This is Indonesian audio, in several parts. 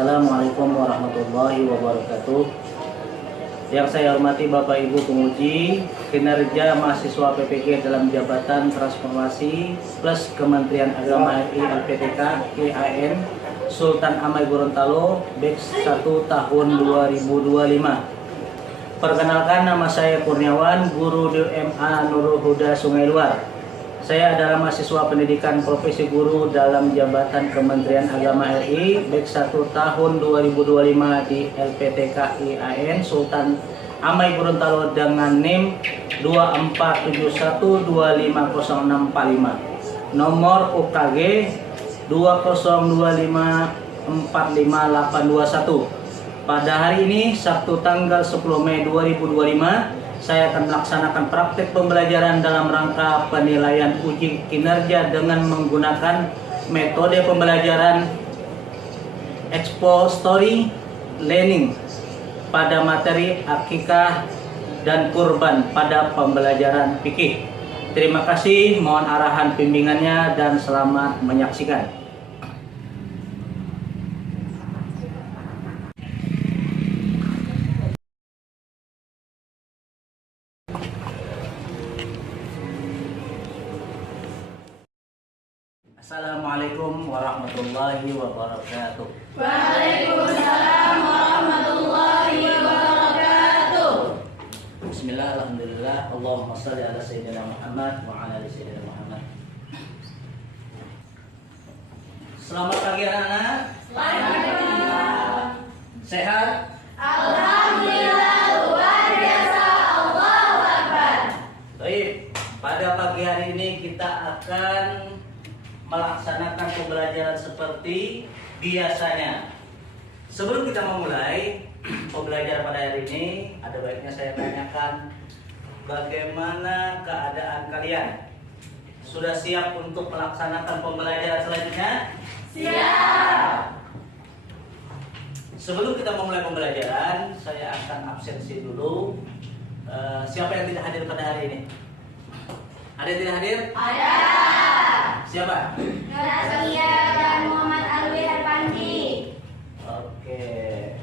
Assalamualaikum warahmatullahi wabarakatuh. Yang saya hormati Bapak Ibu penguji kinerja mahasiswa PPG dalam Jabatan Transformasi plus Kementerian Agama RI LPTK IAIN Sultan Amai Gorontalo batch 1 tahun 2025. Perkenalkan, nama saya Kurniawan, guru di MA Nurul Huda Sungai Luar. Saya adalah mahasiswa pendidikan profesi guru dalam Jabatan Kementerian Agama RI batch 1 tahun 2025 di LPTK IAIN Sultan Amai Gorontalo dengan NIM 247125065, nomor UKG 202545821. Pada hari ini Sabtu tanggal 10 Mei 2025, saya akan melaksanakan praktek pembelajaran dalam rangka penilaian uji kinerja dengan menggunakan metode pembelajaran expository learning pada materi akikah dan kurban pada pembelajaran fikih. Terima kasih, mohon arahan bimbingannya dan selamat menyaksikan. Assalamualaikum warahmatullahi wabarakatuh. Waalaikumsalam warahmatullahi wabarakatuh. Bismillah, alhamdulillah, Allahumma salli ala Sayyidina Muhammad wa ala ali Sayyidina Muhammad. Selamat pagi anak-anak. Selamat pagi. Sehat? Alhamdulillah, luar biasa. Allahu Akbar. Baik, pada pagi hari ini kita akan melaksanakan pembelajaran seperti biasanya. Sebelum kita memulai pembelajaran pada hari ini, ada baiknya saya tanyakan bagaimana keadaan kalian? Sudah siap untuk melaksanakan pembelajaran selanjutnya? Siap. Sebelum kita memulai pembelajaran, saya akan absensi dulu. Siapa yang tidak hadir pada hari ini? Ada yang tidak hadir? Ada. Siapa? Nadia dan Muhammad Alwi Harpandi. Oke,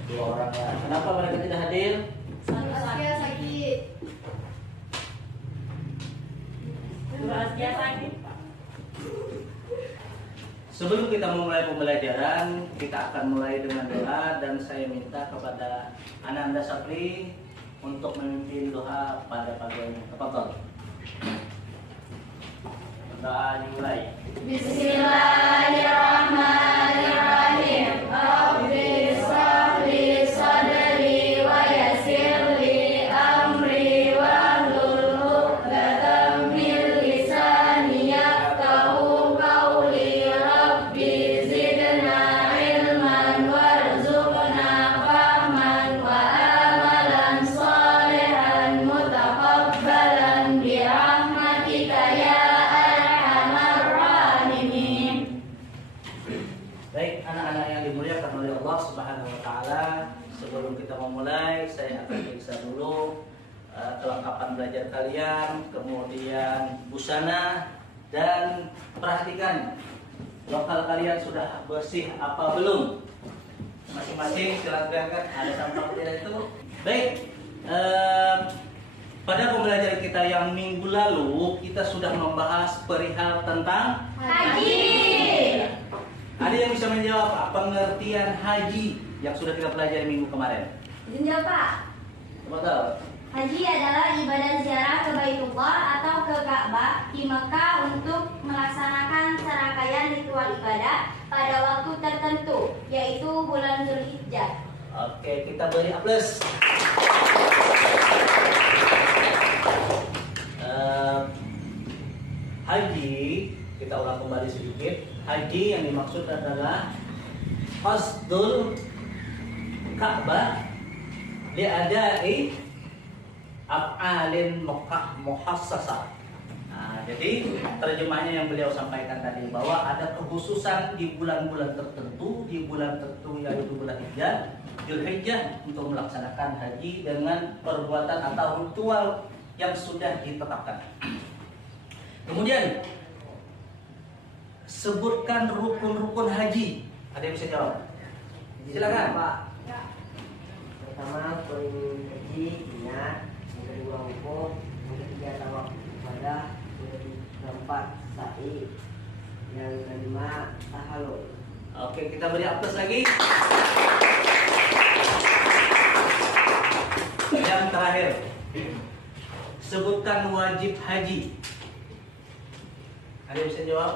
dua orang ya. Kenapa mereka tidak hadir? Nadia sakit. Nadia sakit. Sebelum kita memulai pembelajaran, kita akan mulai dengan doa dan saya minta kepada Ananda Sapri untuk memimpin doa pada pagi ini. Tafadhol. Doa dimulai. Bismillahirrahmanirrahim. Rabbi shrah li sadri wa yassir li amri wahlul 'uqdatam min lisani yafqahu qawli. Rabbi zidna ilman warzuqna fahman wa amalan shalihan mutaqabbalan bi rahmatika ya arhamar rahimin. Baik, anak-anak yang dimuliakan oleh Allah Subhanahu wa taala, sebelum kita memulai, saya akan periksa dulu kelengkapan belajar kalian, kemudian busana, dan perhatikan lokal kalian sudah bersih apa belum. Masing-masing silakan, ada sampah tidak itu. Baik, pada pembelajaran kita yang minggu lalu kita sudah membahas perihal tentang Haji. Ada yang bisa menjawab pengertian haji yang sudah kita pelajari minggu kemarin? Jendela Pak. Coba tahu. Haji adalah ibadah ziarah ke Baitullah atau ke Ka'bah di Mekah untuk melaksanakan serangkaian ritual ibadah pada waktu tertentu, yaitu bulan Zulhijjah. Oke, kita beri aplaus. Haji, kita ulang kembali sedikit. Haji yang dimaksud adalah qasdul Ka'bah li'adai af'alin muhassasah. Nah, jadi terjemahnya yang beliau sampaikan tadi bahwa ada kekhususan di bulan-bulan tertentu, di bulan tertentu yaitu bulan Zulhijjah untuk melaksanakan haji dengan perbuatan atau ritual yang sudah ditetapkan. Kemudian sebutkan rukun-rukun haji. Ada yang bisa jawab? Silakan. Pak. Pertama, poin haji ingat, yang kedua wukuf, yang ketiga tawaf ibadah, yang keempat sa'i, yang kelima tahallul. Oke, kita beri aplaus lagi. Yang terakhir, sebutkan wajib haji. Ada yang bisa jawab?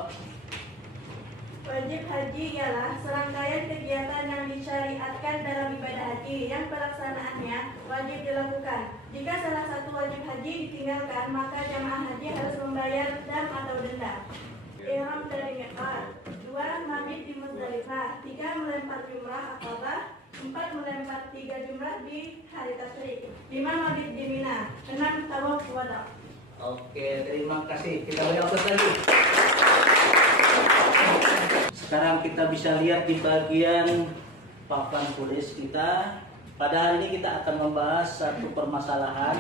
Wajib haji ialah serangkaian kegiatan yang disyariatkan dalam ibadah haji yang pelaksanaannya wajib dilakukan. Jika salah satu wajib haji ditinggalkan, maka jamaah haji harus membayar dam atau denda. Ihram dari miqat. 2. Mabit di Muzdalifah. 3. Melempar jumrah Aqabah. 4. Melempar 3 jumrah di hari tasyrik. 5. Mabit di Mina. 6. Tawaf wada. Oke, terima kasih. Kita beri aplaus lagi. Sekarang kita bisa lihat di bagian papan tulis kita. Pada hari ini kita akan membahas satu permasalahan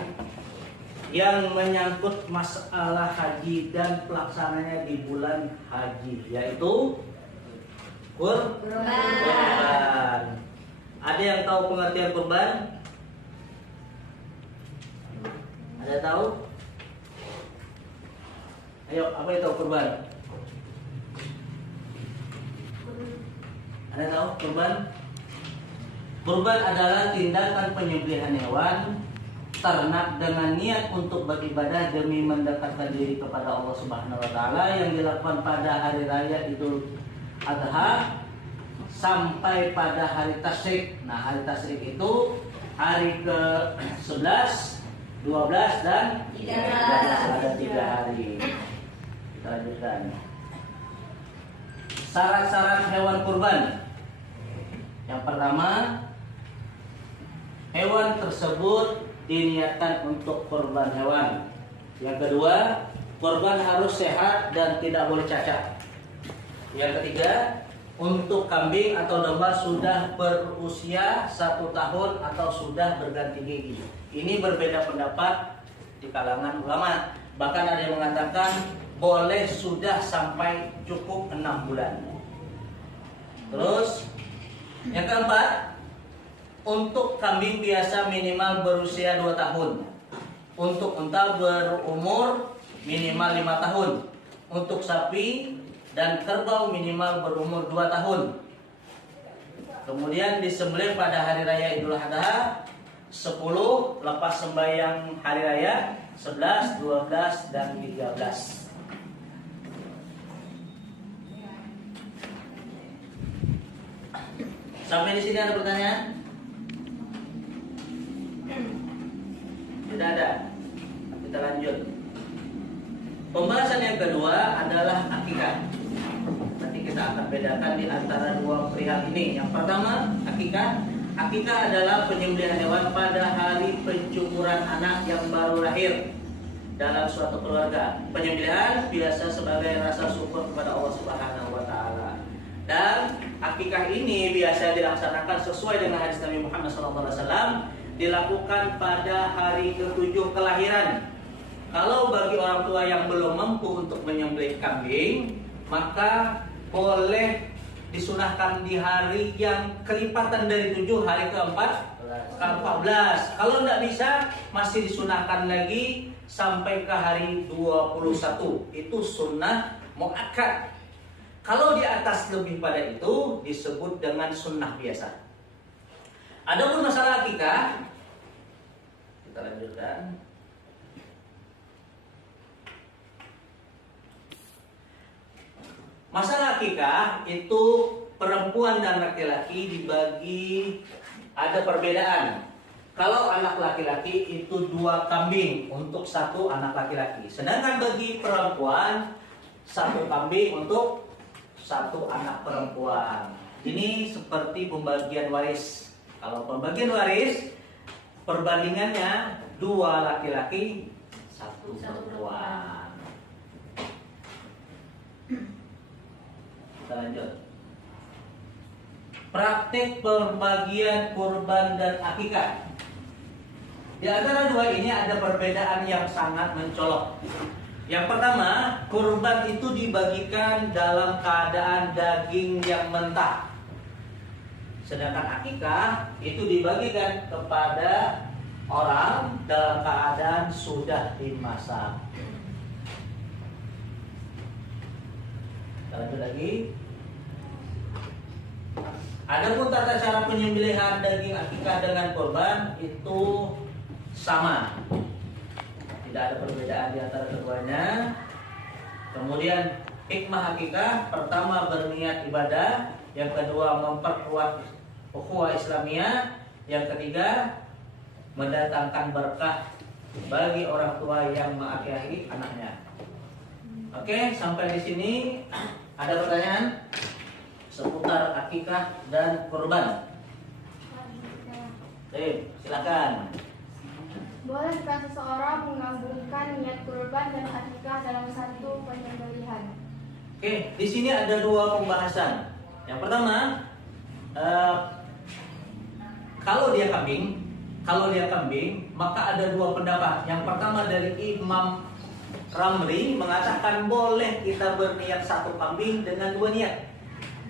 yang menyangkut masalah haji dan pelaksananya di bulan haji, yaitu kurban. Ada yang tahu pengertian kurban? Ada tahu? Ayo, apa itu kurban? Ada tahu kurban? Kurban adalah tindakan penyembelihan hewan ternak dengan niat untuk beribadah demi mendekatkan diri kepada Allah Subhanahu wa taala yang dilakukan pada hari raya Idul Adha sampai pada hari tasyrik. Nah, hari tasyrik itu hari ke-11, 12 dan 13. Ada 3 hari. Kita lanjutkan. Syarat-syarat hewan kurban. Yang pertama, hewan tersebut diniatkan untuk kurban hewan. Yang kedua, kurban harus sehat dan tidak boleh cacat. Yang ketiga, untuk kambing atau domba sudah berusia 1 tahun atau sudah berganti gigi. Ini berbeda pendapat di kalangan ulama. Bahkan ada yang mengatakan boleh sudah sampai cukup 6 bulan. Terus yang keempat, untuk kambing biasa minimal berusia 2 tahun. Untuk unta berumur minimal 5 tahun. Untuk sapi dan kerbau minimal berumur 2 tahun. Kemudian disembelih pada hari raya Idul Adha 10, lepas sembahyang hari raya 11, 12 dan 13. Sampai di sini ada pertanyaan? Tidak ada. Kita lanjut. Pembahasan yang kedua adalah akikah. Nanti kita akan bedakan di antara 2 perihal ini. Yang pertama, akikah. Akikah adalah penyembelihan hewan pada hari pencukuran anak yang baru lahir dalam suatu keluarga. Penyembelihan biasa sebagai rasa syukur kepada Allah Subhanahu wa taala. Dan akikah ini biasa dilaksanakan sesuai dengan hadis Nabi Muhammad SAW, dilakukan pada hari ke-7 kelahiran. Kalau bagi orang tua yang belum mampu untuk menyembelih kambing, maka boleh disunahkan di hari yang kelipatan dari 7, hari ke-14. Kalau tidak bisa, masih disunahkan lagi sampai ke hari 21. Itu sunnah muakkad. Kalau di atas lebih pada itu disebut dengan sunnah biasa. Adapun masalah akikah, kita lanjutkan. Masalah akikah itu perempuan dan laki-laki dibagi, ada perbedaan. Kalau anak laki-laki itu 2 kambing untuk 1 anak laki-laki. Sedangkan bagi perempuan 1 kambing untuk 1 anak perempuan. Ini seperti pembagian waris. Kalau pembagian waris, perbandingannya 2 laki-laki, 1 perempuan. Kita lanjut. Praktik pembagian kurban dan akikah. Di antara 2 ini ada perbedaan yang sangat mencolok. Yang pertama, kurban itu dibagikan dalam keadaan daging yang mentah. Sedangkan akikah itu dibagikan kepada orang dalam keadaan sudah dimasak. Lanjut lagi. Adapun tata cara penyembelihan daging akikah dengan korban itu sama. Tidak ada perbedaan di antara keduanya. Kemudian hikmah akikah, pertama berniat ibadah, yang kedua memperkuat ukhuwah Islamiyah, yang ketiga mendatangkan berkah bagi orang tua yang mengakikahi anaknya. Oke, sampai di sini ada pertanyaan seputar akikah dan kurban. Silakan. Bolehkah seseorang menggabungkan niat kurban dan akikah dalam satu penyembelihan? Oke, di sini ada dua pembahasan. Yang pertama, kalau dia kambing, maka ada dua pendapat. Yang pertama dari Imam Ramli mengatakan boleh kita berniat satu kambing dengan dua niat.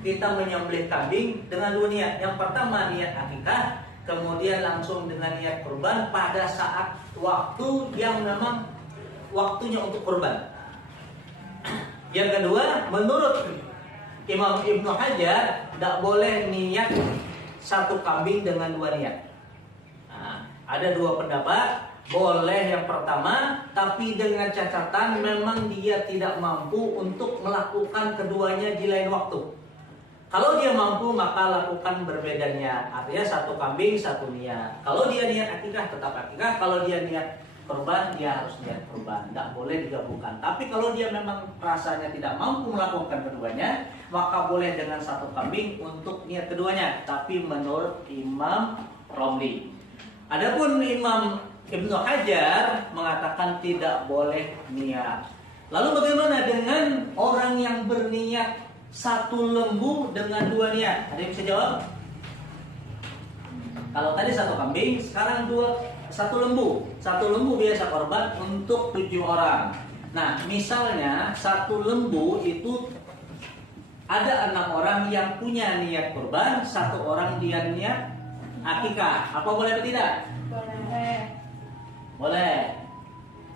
Kita menyembelih kambing dengan dua niat. Yang pertama niat akikah, kemudian langsung dengan niat kurban pada saat waktu yang memang waktunya untuk kurban. Yang kedua, menurut Imam Ibnu Hajar, tidak boleh niat satu kambing dengan dua niat. Nah, ada dua pendapat. Boleh yang pertama, tapi dengan catatan memang dia tidak mampu untuk melakukan keduanya di lain waktu. Kalau dia mampu, maka lakukan berbeda niat. Artinya satu kambing, satu niat. Kalau dia niat akikah, tetap akikah. Kalau dia niat kurban, dia harus niat kurban. Tidak boleh digabungkan. Tapi kalau dia memang rasanya tidak mampu melakukan keduanya, maka boleh dengan satu kambing untuk niat keduanya. Tapi menurut Imam Romli. Adapun Imam Ibnu Hajar mengatakan tidak boleh niat. Lalu bagaimana dengan orang yang berniat satu lembu dengan dua niat? Ada yang bisa jawab? Kalau tadi satu kambing, sekarang satu lembu. Satu lembu biasa korban untuk 7 orang. Nah, misalnya satu lembu itu ada 6 orang yang punya niat kurban, 1 orang dia niat akikah. Apa boleh atau tidak? Boleh. Boleh.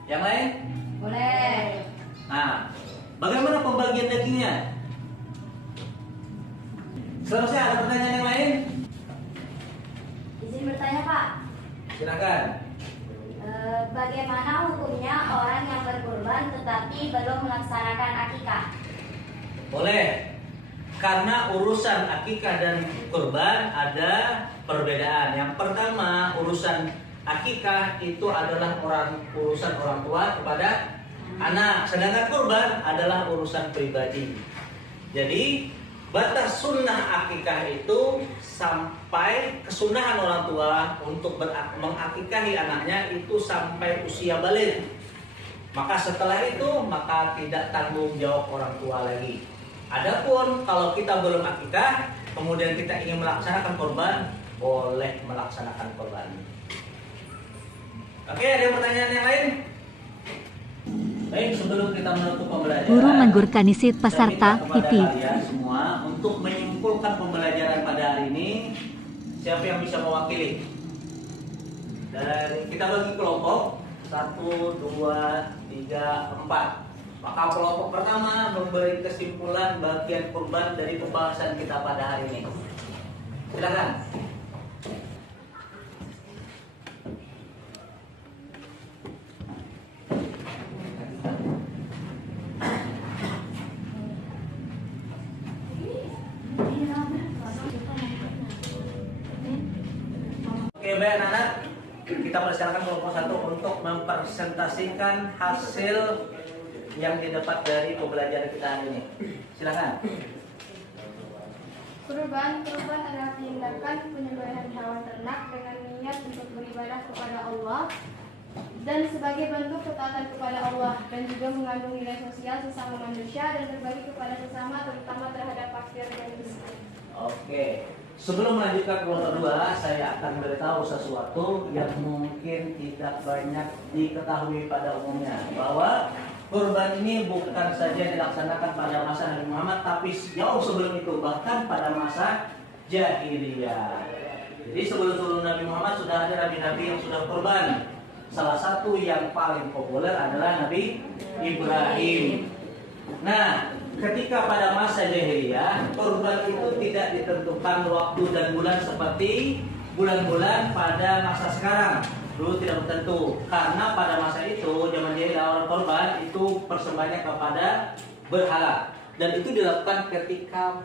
Yang lain? Boleh. Nah, bagaimana pembagian dagingnya? Seterusnya ada pertanyaan yang lain? Izin bertanya, Pak. Silakan. Bagaimana hukumnya orang yang berkurban tetapi belum melaksanakan akikah? Boleh. Karena urusan akikah dan kurban ada perbedaan. Yang pertama, urusan akikah itu adalah urusan orang tua kepada anak, sedangkan kurban adalah urusan pribadi. Jadi batas sunnah akikah itu sampai kesunahan orang tua untuk mengakikahi anaknya itu sampai usia balik. Maka setelah itu maka tidak tanggung jawab orang tua lagi. Adapun kalau kita belum akikah, kemudian kita ingin melaksanakan kurban, boleh melaksanakan kurban. Oke, ada pertanyaan yang lain? Baik, sebelum kita menutup pembelajaran, Guru Manggur Kanisit Pasarta kepada TV. kalian semua untuk menyimpulkan pembelajaran pada hari ini, siapa yang bisa mewakili? Dan kita bagi kelompok 1, 2, 3, 4. Maka kelompok pertama memberi kesimpulan bagian kurban dari pembahasan kita pada hari ini. Silakan. Oke, baik anak-anak, kita persilakan kelompok 1 untuk mempresentasikan hasil yang didapat dari pembelajaran kita hari ini. Silakan. Kurban adalah tindakan penyembelihan hewan ternak dengan niat untuk beribadah kepada Allah dan sebagai bentuk ketaatan kepada Allah, dan juga mengandung nilai sosial sesama manusia dan berbagi kepada sesama, terutama terhadap fakir dan miskin. Oke, sebelum melanjutkan kelompok kedua, saya akan beritahu sesuatu yang mungkin tidak banyak diketahui pada umumnya, bahwa kurban ini bukan saja dilaksanakan pada masa Nabi Muhammad, tapi jauh sebelum itu, bahkan pada masa jahiliyah. Jadi sebelum Nabi Muhammad sudah ada nabi-nabi yang sudah korban. Salah satu yang paling populer adalah Nabi Ibrahim. Nah, ketika pada masa jahiliyah, korban itu tidak ditentukan waktu dan bulan seperti bulan-bulan pada masa sekarang. Dulu tidak tertentu, karena pada masa itu zaman jahiliyah orang korban itu persembahannya kepada berhala, dan itu dilakukan ketika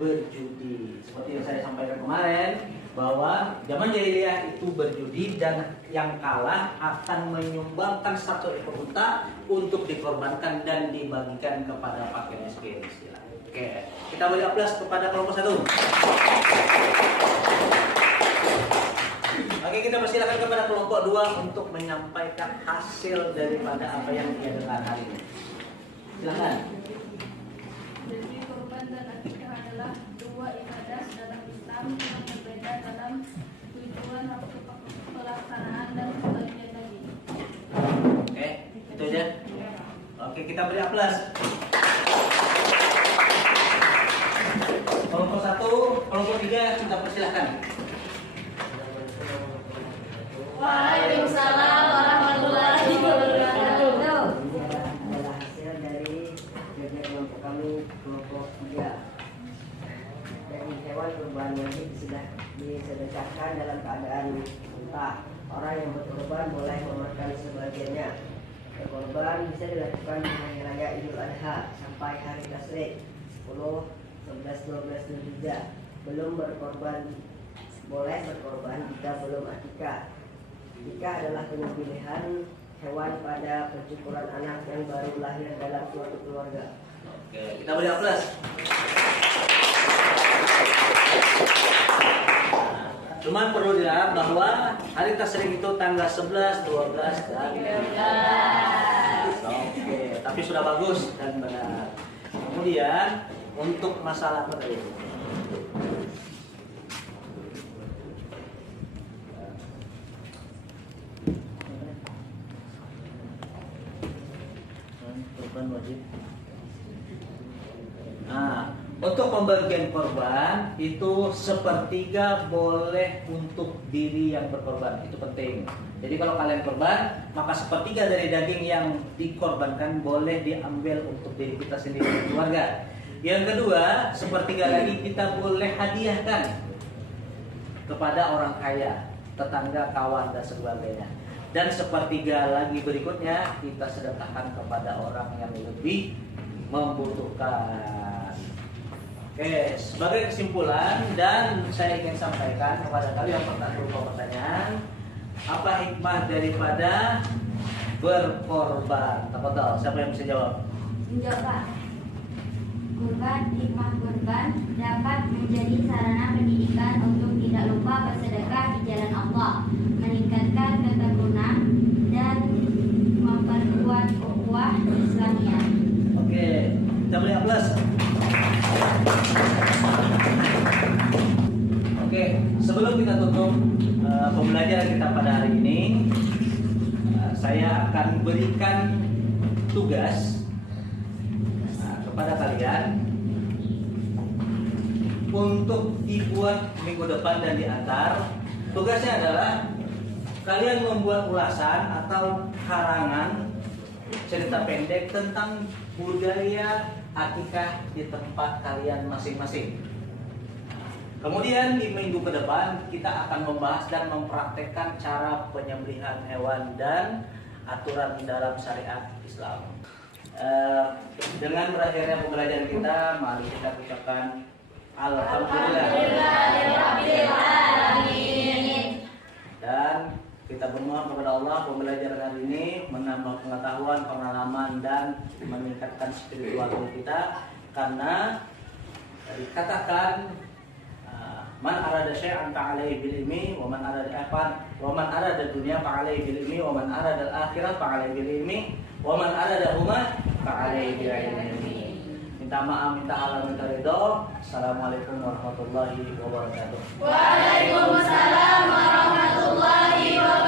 berjudi. Seperti yang saya sampaikan kemarin, bahwa zaman jahiliyah itu berjudi dan yang kalah akan menyumbangkan satu ekor unta untuk dikorbankan dan dibagikan kepada fakir miskin. Oke, kita beri aplaus kepada kelompok 1. Oke, kita persilakan kepada kelompok 2 untuk menyampaikan hasil daripada apa yang dia dengar hari ini. Silakan. Jadi kurban dan akikah adalah dua ibadah dalam Islam yang berbeda dalam tujuan, waktu pelaksanaan, dan sebagian lagi. Oke, itu aja. Oke, kita beri aplaus. Kelompok 1, kelompok 3 kita persilahkan. Waalaikumsalam warahmatullahi wabarakatuh. Ini adalah hasil dari kerja kelompok kami, kelompok 3. Dari hewan kurban wajib sudah disedekahkan dalam keadaan unta. Orang yang berkorban boleh memakan sebagiannya. Berkorban bisa dilakukan di hari raya Idul Adha sampai hari Tasyrik 10, 11, 12 Dzulhijjah. Belum berkorban, boleh berkorban jika belum akikah. Akikah adalah penyembelihan hewan pada pencukuran anak yang baru lahir dalam suatu keluarga. Oke, kita beri aplaus. Cuman perlu dilihat bahwa hari tasyrik itu tanggal 11, 12, dan 13. Oke, tapi sudah bagus dan benar. Kemudian untuk masalah materi. Korban wajib. Nah, untuk pembagian korban itu sepertiga boleh untuk diri yang berkorban, itu penting. Jadi kalau kalian korban, maka sepertiga dari daging yang dikorbankan boleh diambil untuk diri kita sendiri dan keluarga. Yang kedua, sepertiga lagi kita boleh hadiahkan kepada orang kaya, tetangga, kawan, dan sebagainya. Dan sepertiga lagi berikutnya kita sedekahkan kepada orang yang lebih membutuhkan. Oke, sebagai kesimpulan dan saya ingin sampaikan kepada kalian berupa pertanyaan, apa hikmah daripada berkorban? Tafadhol, siapa yang bisa jawab? Menjawab, Pak. Kurban, hikmah kurban dapat menjadi sarana pendidikan untuk tidak lupa bersedekah di jalan Allah, meningkatkan keteguhan dan memperkuat ukhuwah Islamiyah. Oke, kita beri aplaus. Oke, sebelum kita tutup pembelajaran kita pada hari ini, saya akan berikan tugas kepada kalian untuk dibuat minggu depan dan diantar. Tugasnya adalah kalian membuat ulasan atau karangan cerita pendek tentang budaya akikah di tempat kalian masing-masing. Kemudian di minggu ke depan kita akan membahas dan mempraktekkan cara penyembelihan hewan dan aturan dalam syariat Islam. Dengan berakhirnya pembelajaran kita, mari kita ucapkan Alhamdulillahirrahmanirrahim. Dan kita bermohon kepada Allah pembelajaran hari ini menambah pengetahuan, pengalaman, dan meningkatkan spiritual kita. Karena dikatakan man arada syai'an fa'alaihi bil ilmi wa man arada dunya fa'alaihi bil ilmi wa man arada al-akhirah fa'alaihi bil ilmi wa man arada huma fa'alaihi bil ilmi. Minta maaf, minta halal, minta ridho. Assalamualaikum warahmatullahi wabarakatuh. Waalaikumsalam warahmatullahi wabarakatuh.